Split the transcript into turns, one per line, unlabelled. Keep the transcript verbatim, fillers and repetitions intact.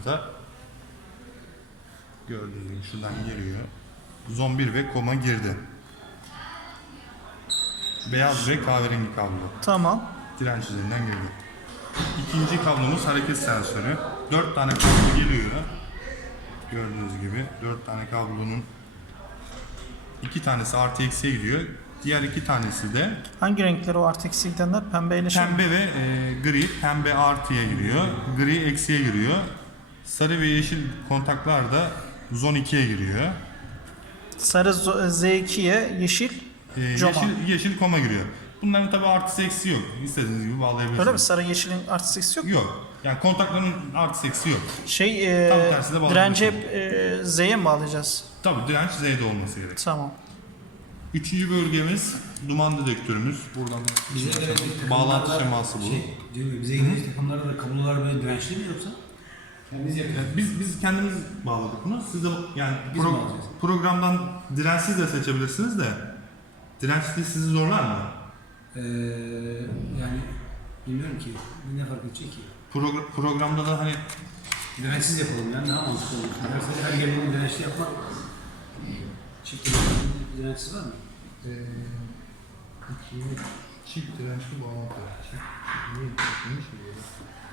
kablomuzda. Gördüğünüz gibi şuradan geliyor. Zon bir ve koma girdi. Beyaz ve kahverengi kablo.
Tamam.
Direnç üzerinden girdi. İkinci kablomuz hareket sensörü. dört tane kablo geliyor. Gördüğünüz gibi dört tane kablonun iki tanesi artı eksiye gidiyor. Diğer iki tanesi de
Hangi renkleri o artı eksi gidenler? Pembe ile şey mi?
pembe ve e, gri. Pembe artıya giriyor. Gri eksiye giriyor. Sarı ve yeşil kontaklar da zon ikiye giriyor.
Sarı Z ikiye, yeşil
E,
Coma.
yeşil, yeşil koma giriyor. Bunların tabi artısı eksi yok. İstediğiniz gibi bağlayabilirsiniz.
Öyle mi? Sarı yeşilin artı eksi yok mu?
Yok. Yani kontakların artı eksi yok.
Şey,
Tam
e,
tersi de
direnci
bağlayabilirsiniz.
e, Z'ye mi bağlayacağız?
Tabi direnç Z'de olması gerek.
Tamam.
Üçüncü bölgemiz duman dedektörümüz. Buradan
Bize evet,
bağlantı şeması bu.
Şey, Cemil, bize gelen takımlarda da kablolar böyle dirençli mi yoksa? Kendiniz yapıyorsunuz.
Evet, biz biz kendimiz bağladık bunu. Siz de yani
Biz
pro-
mi alacağız?
programdan dirençsiz de seçebilirsiniz de dirençli sizi zorlar mı?
Ee, yani bilmiyorum ki ne fark edecek ki?
Pro- programda da hani
Dirençsiz yapalım yani daha mantıklı olur. Her, her geleni dirençli yapmak çift dirençsiz var mı?
Ee, çift dirençli bağlantı. Çift, niye, neymiş mi?